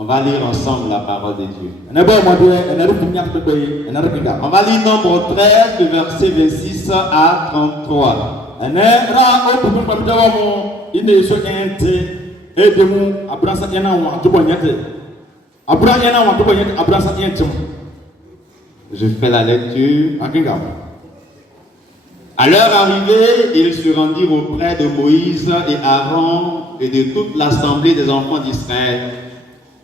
On va lire ensemble la parole de Dieu. On va lire Nombre 13, de verset 26 à 33. Je fais la lecture. À leur arrivée, ils se rendirent auprès de Moïse et Aaron et de toute l'assemblée des enfants d'Israël,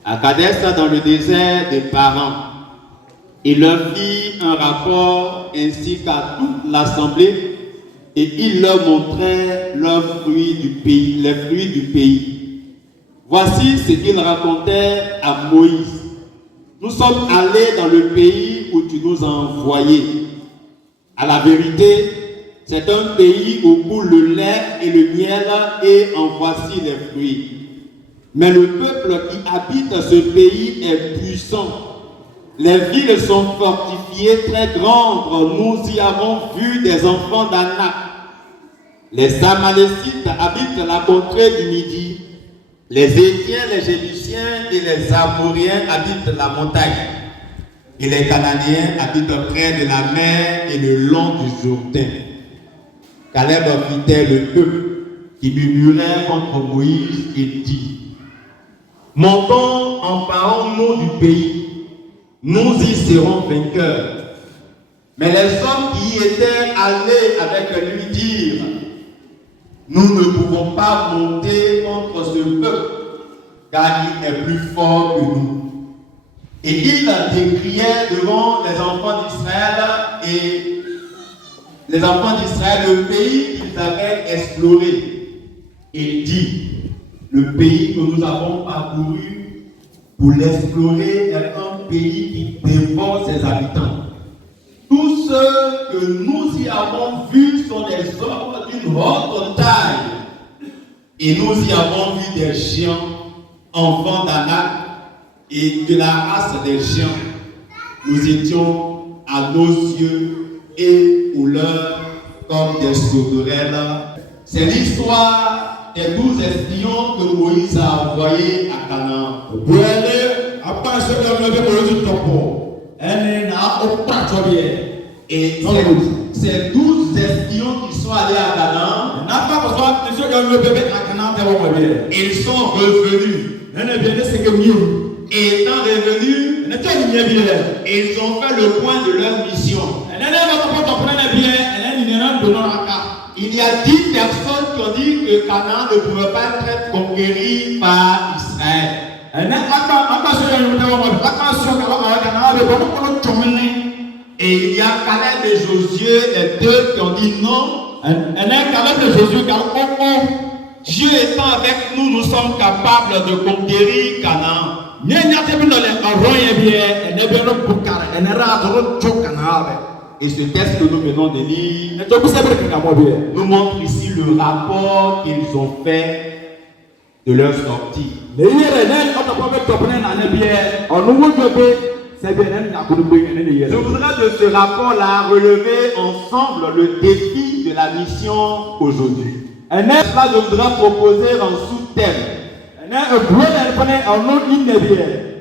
à Kadès dans le désert de Paran. Il leur fit un rapport ainsi qu'à toute l'assemblée et il leur montrait leurs fruits du pays, les fruits du pays. Voici ce qu'il racontait à Moïse. Nous sommes allés dans le pays où tu nous as envoyés. À la vérité, c'est un pays où coule le lait et le miel et en voici les fruits. Mais le peuple qui habite ce pays est puissant. Les villes sont fortifiées, très grandes. Nous y avons vu des enfants d'Anak. Les Amalécites habitent la contrée du Midi. Les Étiens, les Jébusiens et les Amoréens habitent la montagne. Et les Cananéens habitent près de la mer et le long du Jourdain. Caleb invitait le peuple qui murmurait contre Moïse et dit: montons, emparons-nous du pays, nous y serons vainqueurs. Mais les hommes qui y étaient allés avec lui dirent: nous ne pouvons pas monter contre ce peuple, car il est plus fort que nous. Et ils décriaient devant les enfants d'Israël et les enfants d'Israël le pays qu'ils avaient exploré. Il dit: le pays que nous avons parcouru pour l'explorer est un pays qui dévore ses habitants. Tous ceux que nous y avons vus sont des hommes d'une haute taille. Et nous y avons vu des géants, enfants d'Anak, et de la race des géants. Nous étions à nos yeux et couleurs comme des sauterelles. C'est l'histoire des 12 espions que Moïse a envoyés à Canaan. Et ces 12 espions qui sont allés à Canaan, ils sont revenus. Et étant revenus, ils ont fait le point de leur mission. Il y a 10 personnes qui ont dit que Canaan ne pouvait pas être conquéri par Israël. Et il y a Caleb et Josué, les deux qui ont dit non. Dieu étant avec nous, nous sommes capables de conquérir Canaan. Et ce texte que nous venons de lire nous montre ici le rapport qu'ils ont fait de leur sortie. Je voudrais de ce rapport-là relever ensemble le défi de la mission aujourd'hui. Là, je voudrais proposer un sous-thème.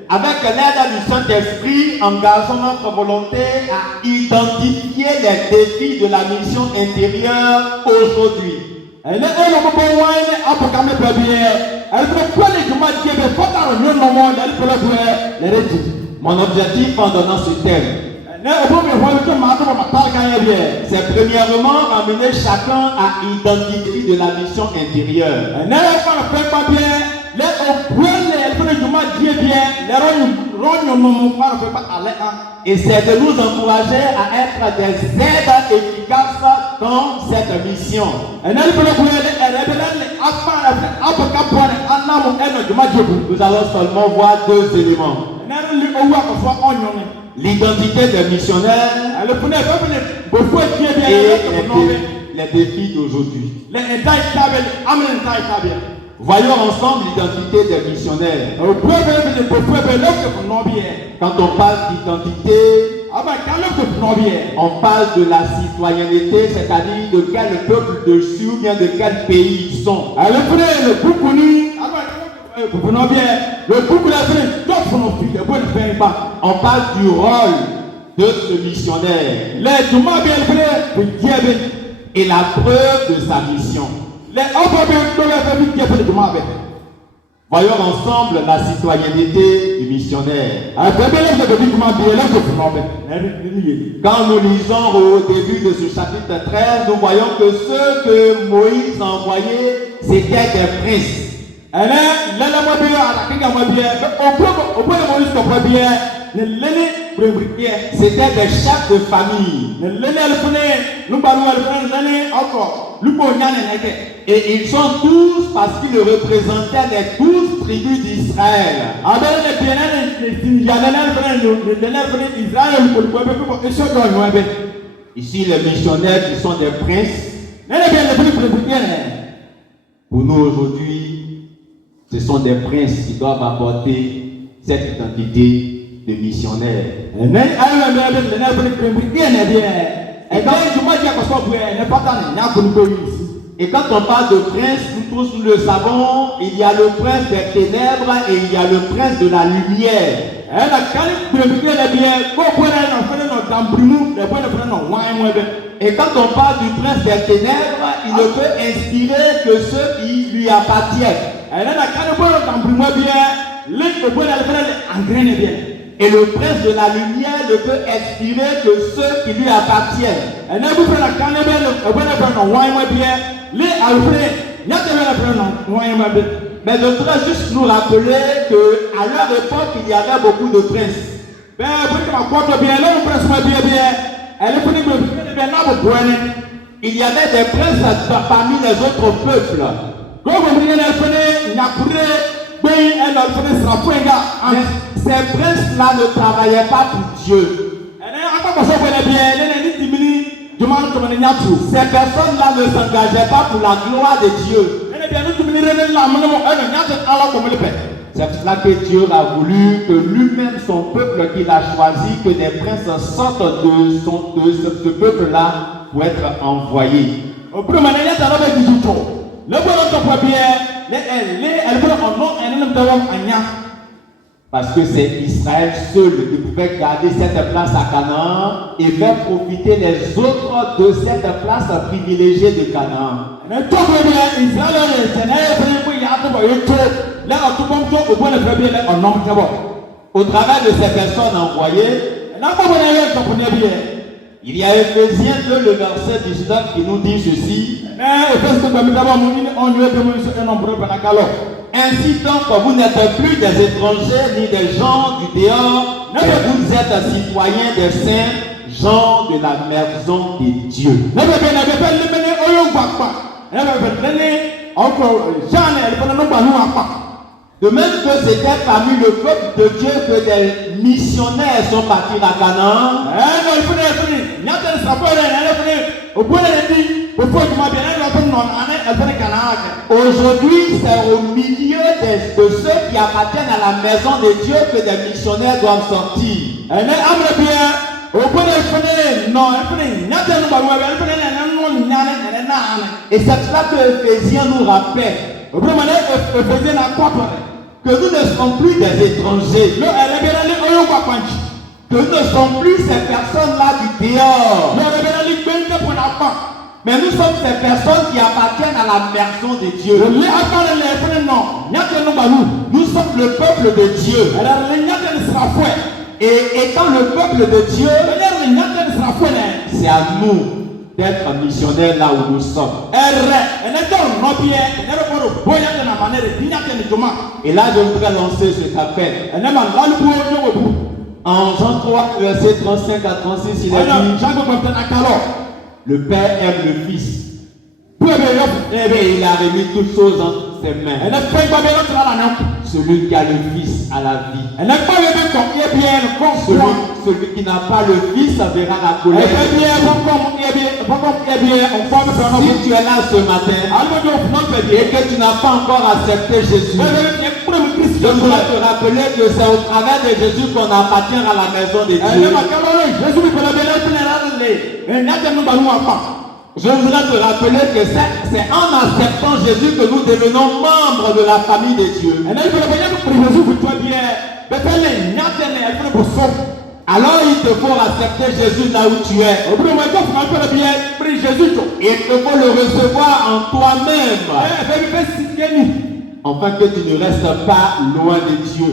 Avec l'aide du Saint-Esprit, engageons notre volonté à identifier les défis de la mission intérieure aujourd'hui. Mon objectif en donnant ce thème, c'est premièrement amener chacun à identifier de la mission intérieure. Et c'est de nous encourager à être des aides efficaces dans cette mission. Nous allons seulement voir deux éléments. L'identité des missionnaires et les défis d'aujourd'hui. Voyons ensemble l'identité des missionnaires. Quand on parle d'identité, on parle de la citoyenneté, c'est-à-dire de quel peuple dessus ou bien de quel pays ils sont. Comprenons bien. Le couple a fait d'autres non plus. On parle du rôle de ce missionnaire Les Touma bien fait, Diabé. et la preuve de sa mission. Les hommes bien fait, Diabé, les Touma bien. Voyons ensemble la citoyenneté du missionnaire. Quand nous lisons au début de ce chapitre 13, nous voyons que ceux que Moïse a envoyés, c'était des princes. C'était des chefs de famille. Et ils sont tous parce qu'ils représentaient les 12 tribus d'Israël. Ici, les missionnaires qui sont des princes. Pour nous aujourd'hui, ce sont des princes qui doivent apporter cette identité de missionnaire. Et quand on parle de prince, nous tous nous le savons, il y a le prince des ténèbres et il y a le prince de la lumière. Et quand on parle du prince des ténèbres, il ne peut inspirer que ceux qui lui appartiennent. Et le prince de la lumière ne peut inspirer que ceux qui lui appartiennent. Mais je voudrais juste nous rappeler qu'à leur époque, il y avait beaucoup de princes. Il y avait des princes parmi les autres peuples. Mais ces princes-là ne travaillaient pas pour Dieu. Ces personnes-là ne s'engageaient pas pour la gloire de Dieu. C'est pour cela que Dieu a voulu que lui-même, son peuple qu'il a choisi, que des princes sortent de ce peuple-là pour être envoyés. Parce que c'est Israël seul qui pouvait garder cette place à Canaan et faire profiter les autres de cette place privilégiée de Canaan. Au travers de ces personnes envoyées, il y a Éphésiens 2, le verset 19 qui nous dit ceci. Ainsi donc, vous n'êtes plus des étrangers ni des gens du dehors, mais vous êtes citoyens des saints, gens de la maison de Dieu. De même que c'était parmi le peuple de Dieu que des missionnaires sont partis à Canaan. Aujourd'hui, c'est au milieu de ceux qui appartiennent à la maison de Dieu que des missionnaires doivent sortir. Et c'est cela que Éphésiens nous rappelle. Que nous ne sommes plus des étrangers. Que nous ne sommes plus ces personnes-là du dehors. Mais nous sommes ces personnes qui appartiennent à la maison de Dieu. Nous sommes le peuple de Dieu. Et étant le peuple de Dieu, c'est à nous d'être missionnaires là où nous sommes. Et là, je voudrais lancer cet appel. En Jean 3, verset 35 à 36, il a dit: le Père aime le Fils. Et il a remis toutes choses entre ses mains. Celui qui a le Fils a la vie. Celui qui n'a pas le Fils verra la colère. Si tu es là ce matin et que tu n'as pas encore accepté Jésus, je voudrais te rappeler que c'est au travers de Jésus qu'on appartient à la maison de Dieu. Je voudrais te rappeler que c'est en acceptant Jésus que nous devenons membres de la famille de Dieu. Alors il te faut accepter Jésus là où tu es. Il te faut le recevoir en toi-même. Afin que tu ne restes pas loin de Dieu.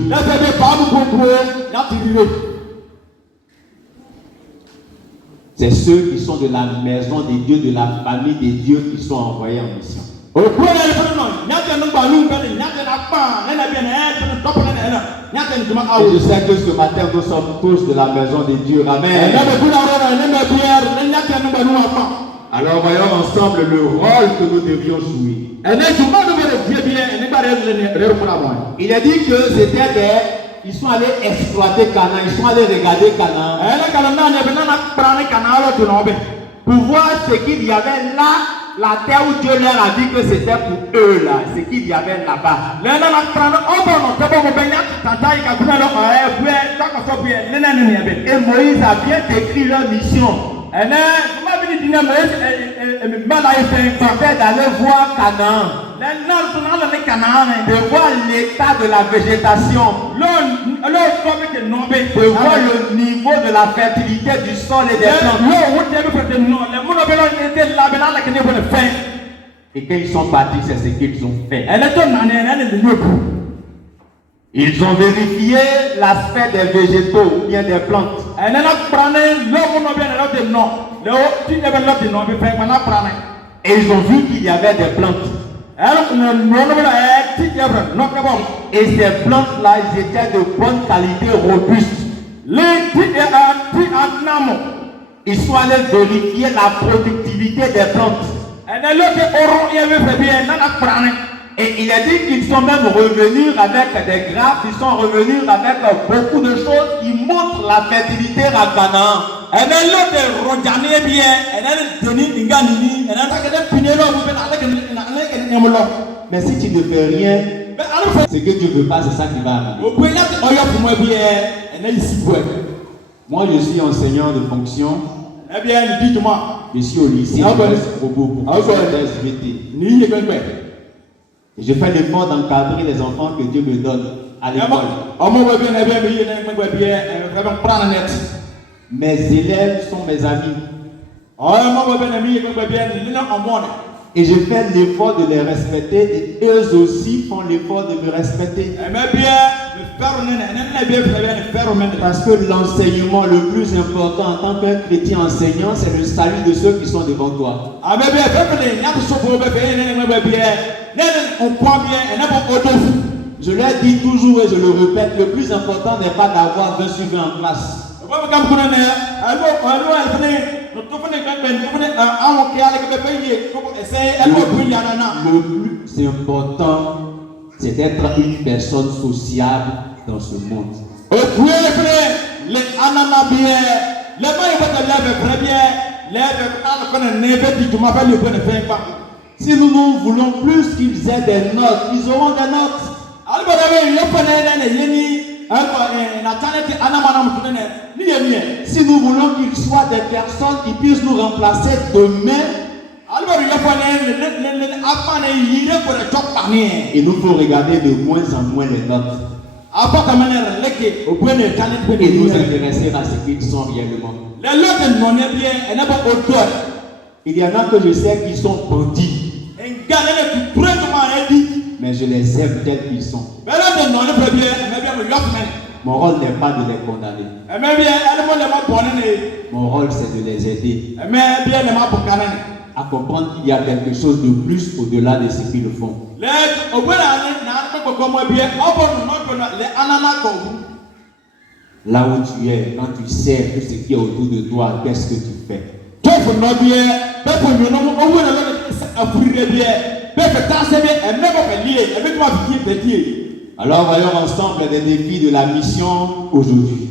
C'est ceux qui sont de la maison de Dieu, de la famille de Dieu qui sont envoyés en mission. Et je sais que ce matin nous sommes tous de la maison de Dieu. Amen. Alors voyons ensemble le rôle que nous devions jouer. Il a dit que c'était ils sont allés exploiter Canaan, ils sont allés regarder Canaan pour voir ce qu'il y avait là, la terre où Dieu leur a dit que c'était pour eux là, ce qu'il y avait là-bas. Et Moïse a bien décrit leur mission. C'était d'aller voir Canaan, de voir l'état de la végétation, de voir le niveau de la fertilité du sol et des plantes. Et quand ils sont partis, c'est ce qu'ils ont fait. Ils ont vérifié l'aspect des végétaux ou bien des plantes. Et ils ont vu qu'il y avait des plantes. Et ces plantes-là, ils étaient de bonne qualité, robustes. Ils sont allés vérifier la productivité des plantes. Et il a dit qu'ils sont même revenus avec des graphes, ils sont revenus avec beaucoup de choses qui montrent la fertilité à Canaan. Mais si tu ne fais rien, ce que tu ne veux pas, c'est ça qui va arriver. Moi, je suis enseignant de fonction. Je suis au lycée. Et je fais l'effort d'encadrer les enfants que Dieu me donne à l'école. Mes élèves sont mes amis. Et je fais l'effort de les respecter et eux aussi font l'effort de me respecter. Parce que l'enseignement le plus important en tant qu'un chrétien enseignant, c'est le salut de ceux qui sont devant toi. Je leur dis toujours et je le répète, le plus important n'est pas d'avoir 20 sur 20 en classe. Le plus important, c'est d'être une personne sociable dans ce monde. Si nous voulons plus qu'ils aient des notes, ils auront des notes. Si nous voulons qu'ils soient des personnes qui puissent nous remplacer demain, il nous faut regarder de moins en moins les notes et nous intéresser à ce qu'ils sont réellement. Il y en a que je sais qui sont bandits, mais je les aime tels qu'ils sont. Mon rôle n'est pas de les condamner. Mon rôle, c'est de les aider à comprendre qu'il y a quelque chose de plus au-delà de ce qu'ils font. Là où tu es, quand tu sais tout ce qui est autour de toi, qu'est-ce que tu fais? Alors voyons ensemble les défis de la mission aujourd'hui.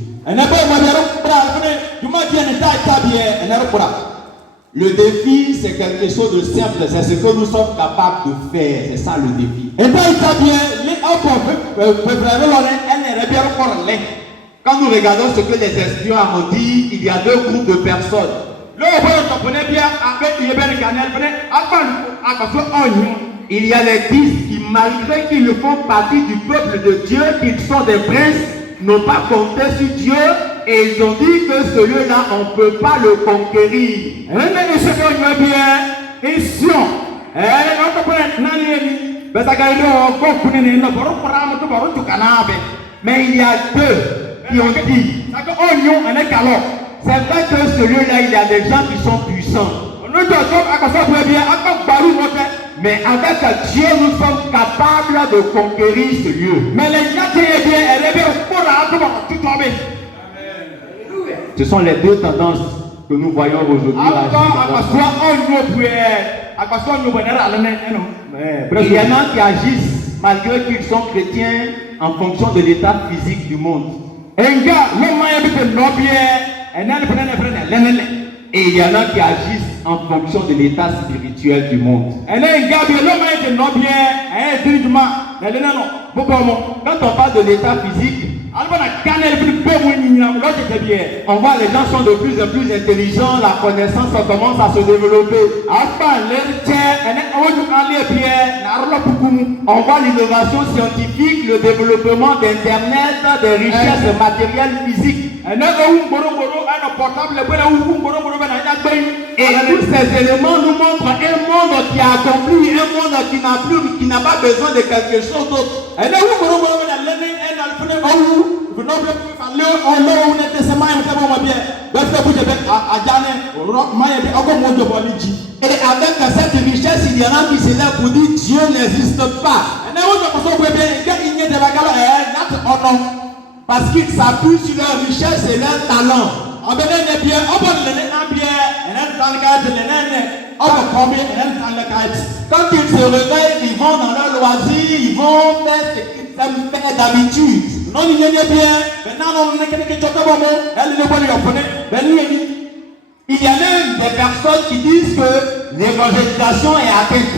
Le défi, c'est quelque chose de simple, c'est ce que nous sommes capables de faire, c'est ça le défi. Quand nous regardons ce que les espions ont dit, il y a deux groupes de personnes. Il y a les 10 qui, malgré qu'ils font partie du peuple de Dieu, qu'ils sont des princes, n'ont pas compté sur Dieu et ils ont dit que celui-là, on ne peut pas le conquérir. Mais il y a deux qui ont dit, c'est vrai que celui-là, il y a des gens qui sont puissants. Mais avec Dieu, nous sommes capables de conquérir ce lieu. Ce sont les deux tendances que nous voyons aujourd'hui. Il y en a qui agissent malgré qu'ils sont chrétiens en fonction de l'état physique du monde. Et il y en a qui agissent en fonction de l'état spirituel du monde. Quand on parle de l'état physique, on voit les gens sont de plus en plus intelligents, la connaissance commence à se développer. On voit l'innovation scientifique, le développement d'Internet, des richesses matérielles physiques. Et tous ces éléments nous montrent un monde qui a accompli, un monde qui n'a pas besoin de quelque chose d'autre. Et avec cette richesse, il y en a qui se lèvent pour dire Dieu n'existe pas. Parce qu'ils s'appuient sur leur richesse et leur talent. Quand ils se réveillent, ils vont dans leur loisir, ils vont faire ce qu'ils aiment faire d'habitude. Il y a même des personnes qui disent que l'évangélisation est atteinte.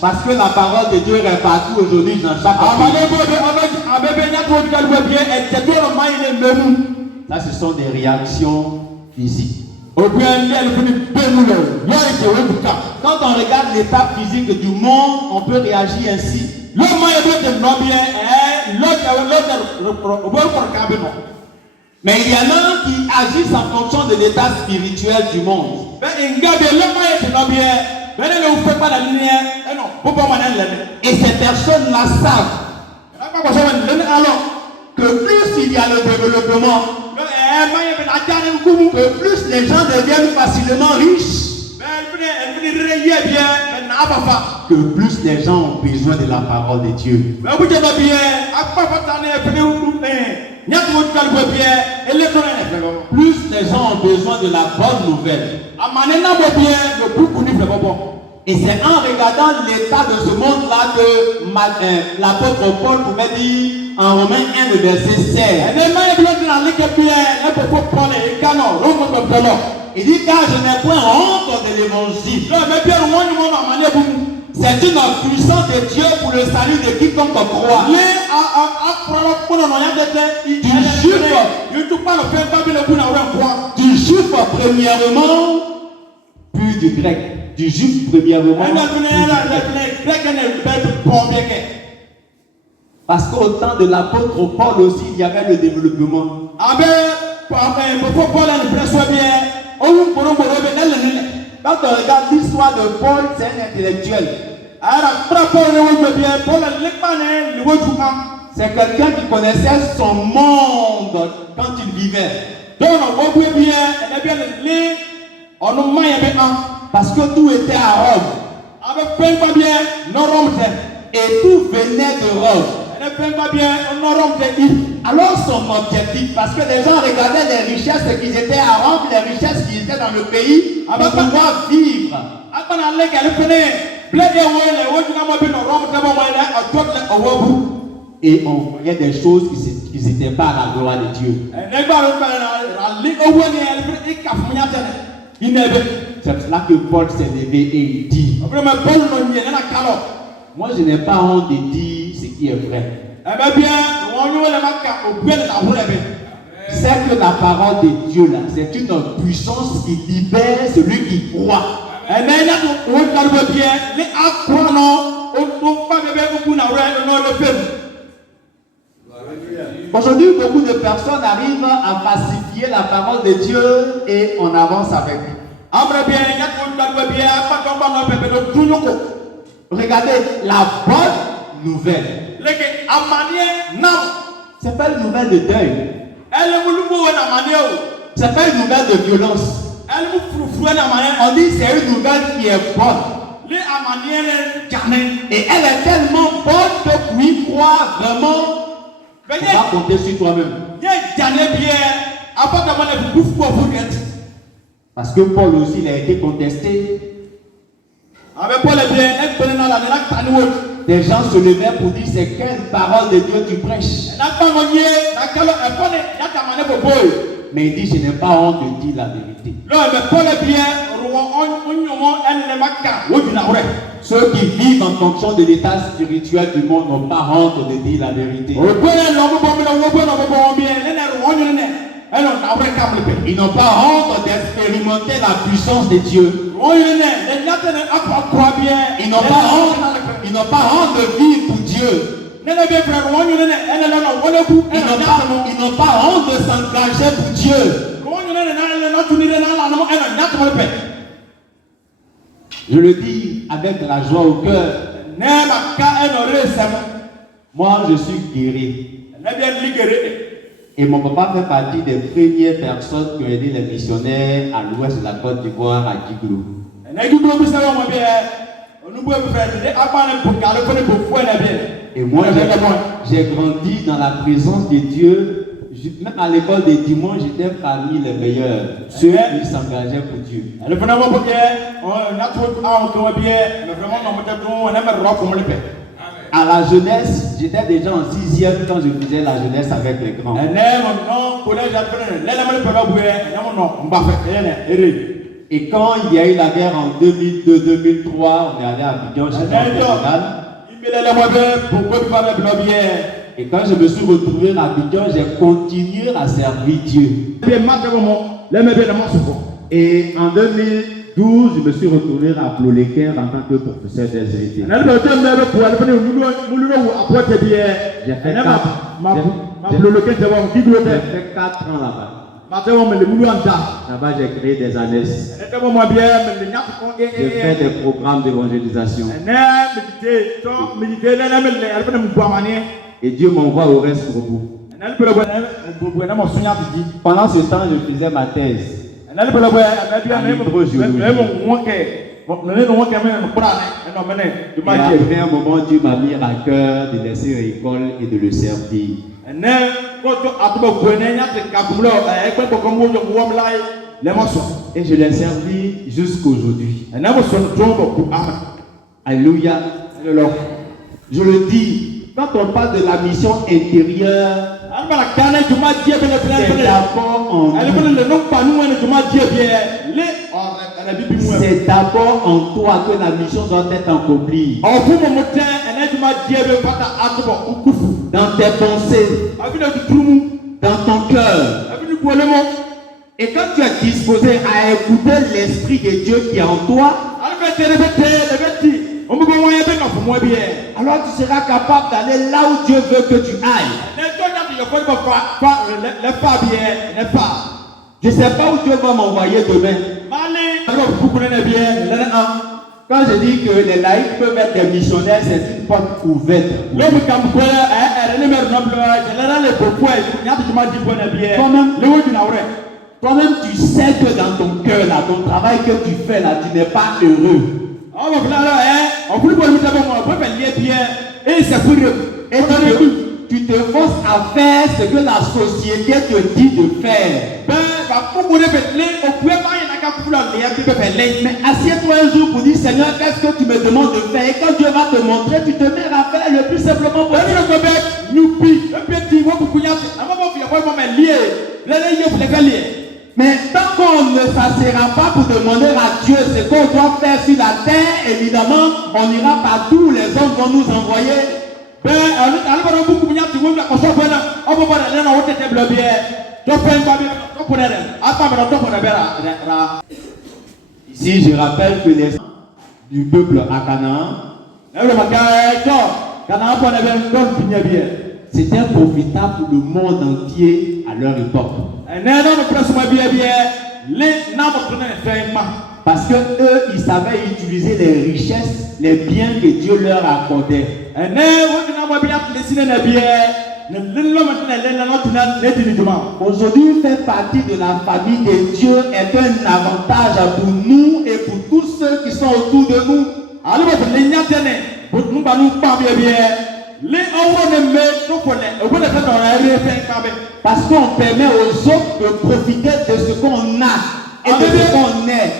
Parce que la parole de Dieu est partout aujourd'hui dans chaque pays. Ça, ce sont des réactions physiques. Quand on regarde l'état physique du monde, on peut réagir ainsi. Mais il y en a qui agissent en fonction de l'état spirituel du monde. Et ces personnes-là savent que plus il y a le développement, que plus les gens deviennent facilement riches, que plus les gens ont besoin de la parole de Dieu. Plus les gens ont besoin de la bonne nouvelle. Et c'est en regardant l'état de ce monde-là que l'apôtre Paul pouvait dire en Romains 1, le verset 16. Il dit car je n'ai point honte de l'évangile. C'est une puissance de Dieu pour le salut de quiconque croit. Du juif premièrement, puis du grec. Du juif premièrement. Parce qu'au temps de l'apôtre Paul aussi, il y avait le développement. Quand on regarde l'histoire de Paul, c'est un intellectuel. C'est quelqu'un qui connaissait son monde quand il vivait. Parce que tout était à Rome. Et tout venait de Rome. Alors son objectif, parce que les gens regardaient les richesses qui étaient à Rome, les richesses qui étaient dans le pays, pour pouvoir vivre. Et on voyait des choses qui n'étaient pas à la gloire de Dieu. C'est cela que Paul s'est levé et il dit, moi je n'ai pas honte de dire ce qui est vrai. c'est que la parole de Dieu là, c'est une puissance qui libère celui qui croit. Aujourd'hui, beaucoup de personnes arrivent à falsifier la parole de Dieu et on avance avec. Regardez, la bonne nouvelle. C'est pas une nouvelle de deuil. C'est pas une nouvelle de violence. On dit c'est une nouvelle qui est bonne. Et elle est tellement bonne que pour y croire vraiment, tu vas compter sur toi-même. Parce que Paul aussi il a été contesté. Des gens se levèrent pour dire c'est quelle parole de Dieu tu prêches. Mais il dit je n'ai pas honte de dire la vérité. Ceux qui vivent en fonction de l'état spirituel du monde n'ont pas honte de dire la vérité. Ils n'ont pas honte d'expérimenter la puissance de Dieu. Ils n'ont pas honte de vivre pour Dieu. Ils n'ont pas honte de s'engager pour Dieu. Je le dis avec la joie au cœur. Moi, je suis guéri. Et mon papa fait partie des premières personnes qui ont aidé les missionnaires à l'ouest de la Côte d'Ivoire, à Djiglou. Et moi, j'ai grandi dans la présence de Dieu. Même à l'école des dimanches, j'étais parmi les meilleurs. Ceux qui s'engageaient pour Dieu. À la jeunesse, j'étais déjà en 6e quand je faisais la jeunesse avec les grands. Et quand il y a eu la guerre en 2002-2003, on est allé à Abidjan, j'étais en et quand je me suis retrouvé à Abidjan, j'ai continué à servir Dieu. Et en 2012, je me suis retourné à Ploléquer en tant que professeur d'SVT. J'ai fait 4 ans là-bas. Là-bas, j'ai créé des annexes. J'ai fait des programmes d'évangélisation. Et Dieu m'envoie au reste pour vous. Pendant ce temps, je faisais ma thèse. En hydrogéologie. Et après un moment, Dieu m'a mis à cœur de laisser l'école et de le servir. Et je l'ai servi jusqu'aujourd'hui. Alléluia. Je le dis, quand on parle de la mission intérieure, c'est d'abord en nous. C'est d'abord en toi que la mission doit être accomplie. Dans tes pensées, dans ton cœur. Et quand tu es disposé à écouter l'Esprit de Dieu qui est en toi, alors tu seras capable d'aller là où Dieu veut que tu ailles. Je ne sais pas où Dieu va m'envoyer demain. Quand je dis que les laïcs peuvent être des missionnaires, c'est une porte ouverte. Toi-même, tu sais que dans ton cœur, là, ton travail que tu fais là, tu n'es pas heureux. Et tu te forces à faire ce que la société te dit de faire. Mais assieds-toi un jour pour dire Seigneur, qu'est-ce que tu me demandes de faire? Et quand Dieu va te montrer, tu te mets à faire le plus simplement possible. Mais tant qu'on ne s'assiera pas pour demander à Dieu ce qu'on doit faire sur la terre, évidemment, on ira partout, les hommes vont nous envoyer. Ici, je rappelle que les du peuple à Canaan, c'était profitable pour le monde entier à leur époque. Parce que eux, ils savaient utiliser les richesses, les biens que Dieu leur accordait. Aujourd'hui, faire partie de la famille de Dieu est un avantage pour nous et pour tous ceux qui sont autour de nous. Parce qu'on permet aux autres de profiter de ce qu'on a et de ce qu'on est.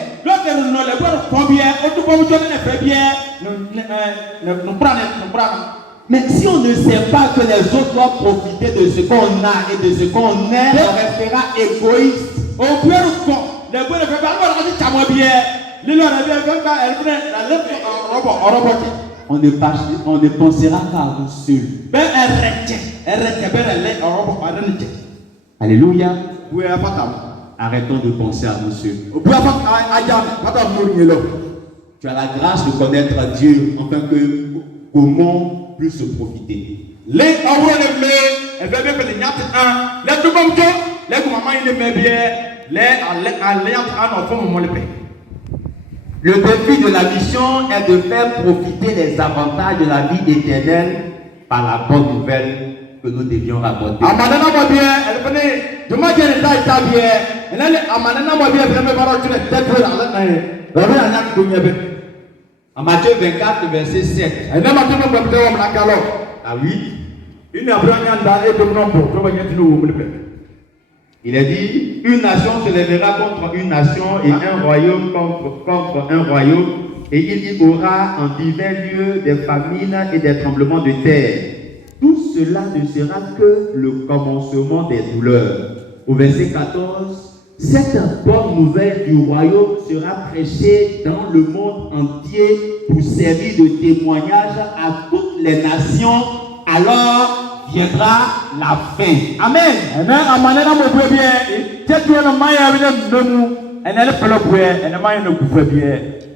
Mais si on ne sait pas que les autres doivent profiter de ce qu'on a et de ce qu'on est, on restera égoïste. On ne pensera qu'à nous seuls. Alléluia. Arrêtons de penser à nous seuls. Tu as la grâce de connaître Dieu afin que comment plus se profiter. Le défi de la mission est de faire profiter les avantages de la vie éternelle par la bonne nouvelle que nous devions rapporter. En Matthieu 24, verset 7 à 8, il est dit, une nation se lèvera contre une nation et un royaume contre un royaume, et il y aura en divers lieux des famines et des tremblements de terre. Tout cela ne sera que le commencement des douleurs. Au verset 14, cette bonne nouvelle du royaume sera prêchée dans le monde entier pour servir de témoignage à toutes les nations. Alors viendra la fin. Amen.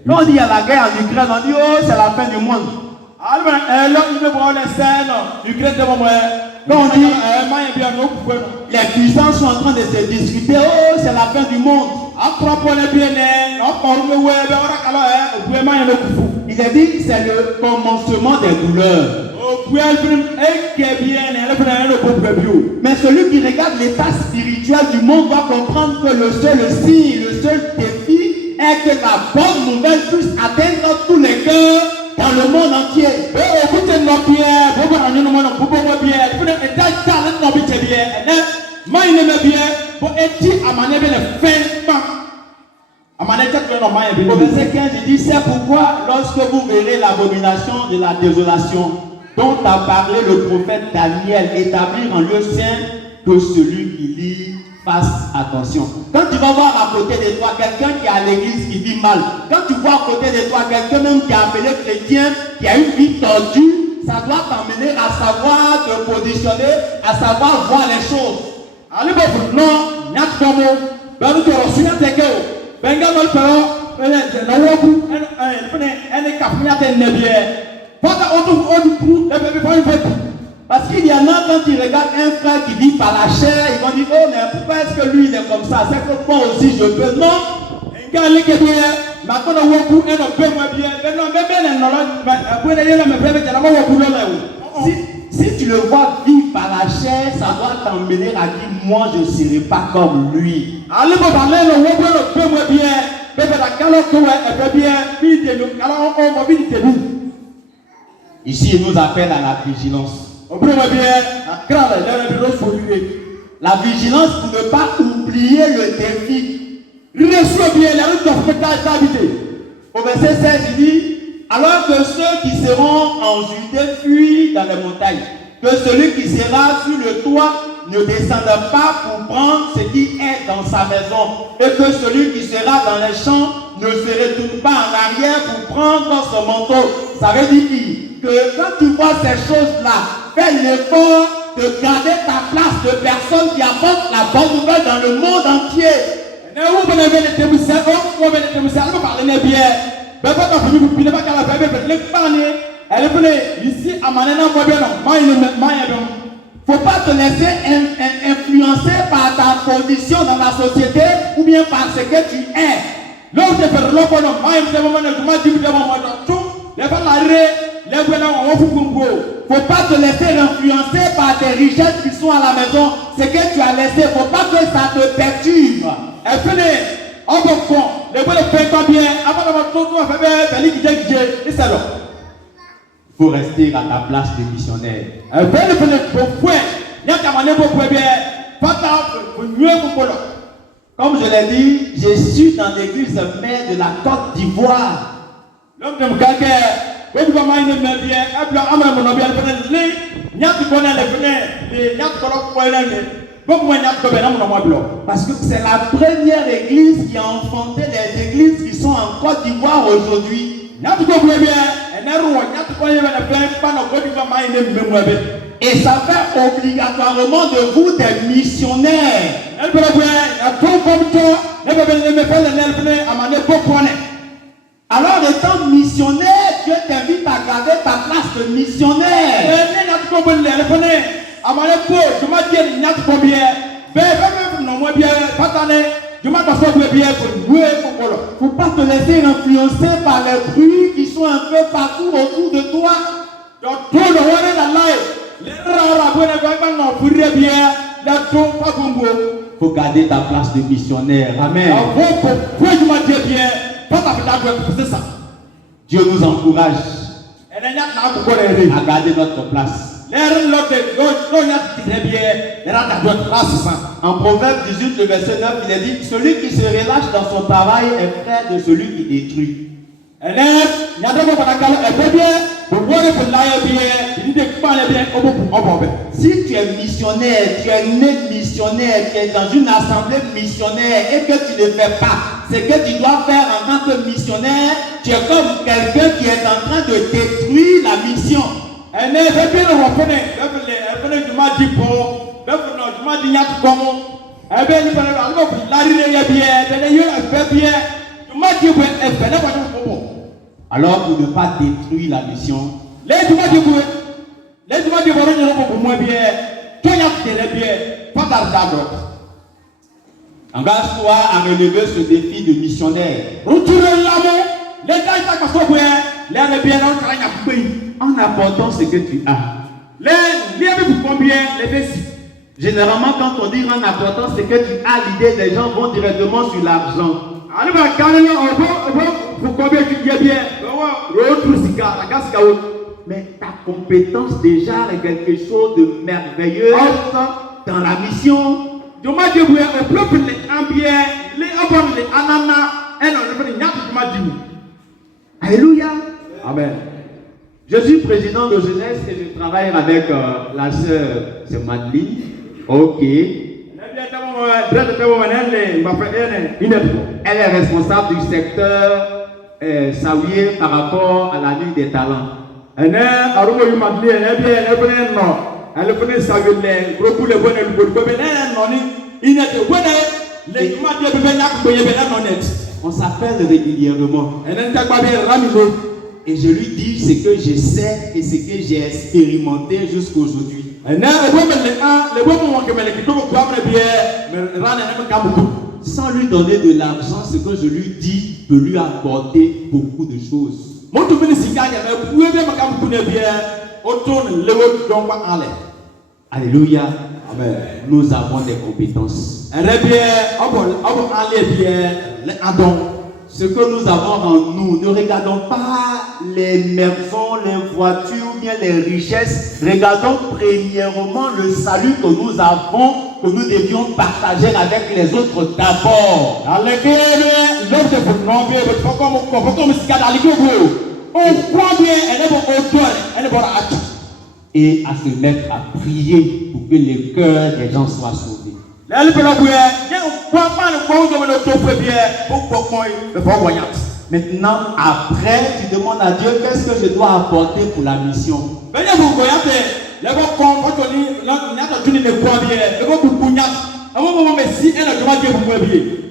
Quand on dit il y a la guerre en Ukraine, on dit oh c'est la fin du monde. Quand on dit les puissants sont en train de se discuter, oh c'est la fin du monde. Il a dit c'est le commencement des douleurs. Mais celui qui regarde l'état spirituel du monde doit comprendre que le seul signe, le seul défi est que la bonne nouvelle puisse atteindre tous les cœurs dans le monde entier. Au verset 15, il dit c'est pourquoi lorsque vous verrez l'abomination de la désolation dont a parlé le prophète Daniel, établir en lieu saint, que celui qui lit fasse attention. Quand tu vas voir à côté de toi quelqu'un qui est à l'église qui vit mal, quand tu vois à côté de toi quelqu'un même qui est appelé chrétien, qui a une vie tordue, ça doit t'emmener à savoir te positionner, à savoir voir les choses. Parce qu'il y en a quand ils regardent un frère qui vit par la chair, ils vont dire oh mais pourquoi est-ce que lui il est comme ça? C'est que moi aussi je peux. Non. Si tu le vois vivre par la chair, ça doit t'emmener à dire moi je ne serai pas comme lui. Ici il nous appelle à la vigilance. La vigilance pour ne pas oublier le défi. Au verset 16, il dit alors que ceux qui seront en Judée fuient dans les montagnes, que celui qui sera sur le toit ne descende pas pour prendre ce qui est dans sa maison, et que celui qui sera dans les champs ne se retourne pas en arrière pour prendre son manteau. Ça veut dire que quand tu vois ces choses-là, fais l'effort de garder ta place de personne qui apporte la bonne nouvelle dans le monde entier. Faut pas te laisser influencer par ta position dans la société ou bien par ce que tu es. Faut pas te laisser influencer par tes richesses qui sont à la maison. Ce que tu as laissé, faut pas que ça te perturbe. Faut rester à ta place de missionnaire. Comme je l'ai dit, je suis dans l'église mère de la Côte d'Ivoire. Parce que c'est la première église qui a enfanté les églises qui sont en Côte d'Ivoire aujourd'hui. Et ça fait obligatoirement de vous des missionnaires. Alors étant missionnaire, Dieu t'invite à garder ta place de missionnaire. Faut pas te laisser influencer par les bruits qui sont un peu partout autour de toi. Faut garder ta place de missionnaire. Amen. Dieu nous encourage à garder notre place. En Proverbe 18, le verset 9, il est dit: celui qui se relâche dans son travail est frère de celui qui détruit. Si tu es missionnaire, tu es né missionnaire, tu es dans une assemblée missionnaire et que tu ne fais pas ce que tu dois faire en tant que missionnaire, tu es comme quelqu'un qui est en train de détruire la mission. Alors pour ne pas détruire la mission, engage-toi à relever ce défi de missionnaire. En apportant ce que tu as. Généralement, quand on dit en apportant ce que tu as, l'idée des gens vont directement sur l'argent. Mais ta compétence déjà est quelque chose de merveilleux dans la mission. Alléluia. Amen. Je suis président de jeunesse et je travaille avec la sœur, c'est Madeleine. Ok. Elle est responsable du secteur Saouye par rapport à la nuit des talents. On s'appelle régulièrement. Et je lui dis ce que je sais et ce que j'ai expérimenté jusqu'aujourd'hui. Sans lui donner de l'argent, ce que je lui dis peut lui apporter beaucoup de choses. Alléluia. Amen. Nous avons des compétences. Ce que nous avons en nous, ne regardons pas les maisons, les voitures, bien les richesses. Regardons premièrement le salut que nous avons, que nous devions partager avec les autres d'abord. Et à se mettre à prier pour que les cœurs des gens soient sauvés. Maintenant, après, tu demandes à Dieu qu'est-ce que je dois apporter pour la mission. Les bons quand on dit, n'a pas tenu de quoi bien. Les bons beaucoup n'y a. À un moment, mais si elle a demandé pour moi bien.